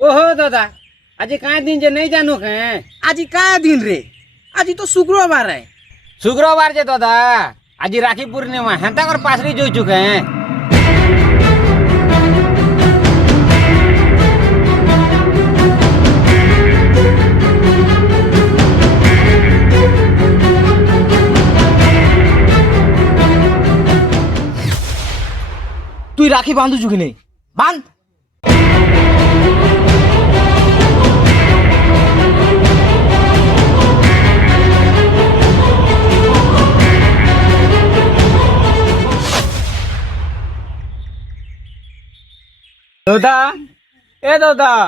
ઓહો દાદા આજે કાંઈ દિન છે નહીં જાનું કે આજે કયા દિન રે? આજે તો શુક્રવાર હે. શુક્રવાર છે દાદા આજે રાખી પૂર્ણિમા હેતા કર પાસરી જોઈ ચુકે তুই রাখি বাঁধু চুকি নেই বাঁধ। દાદા એ દાદા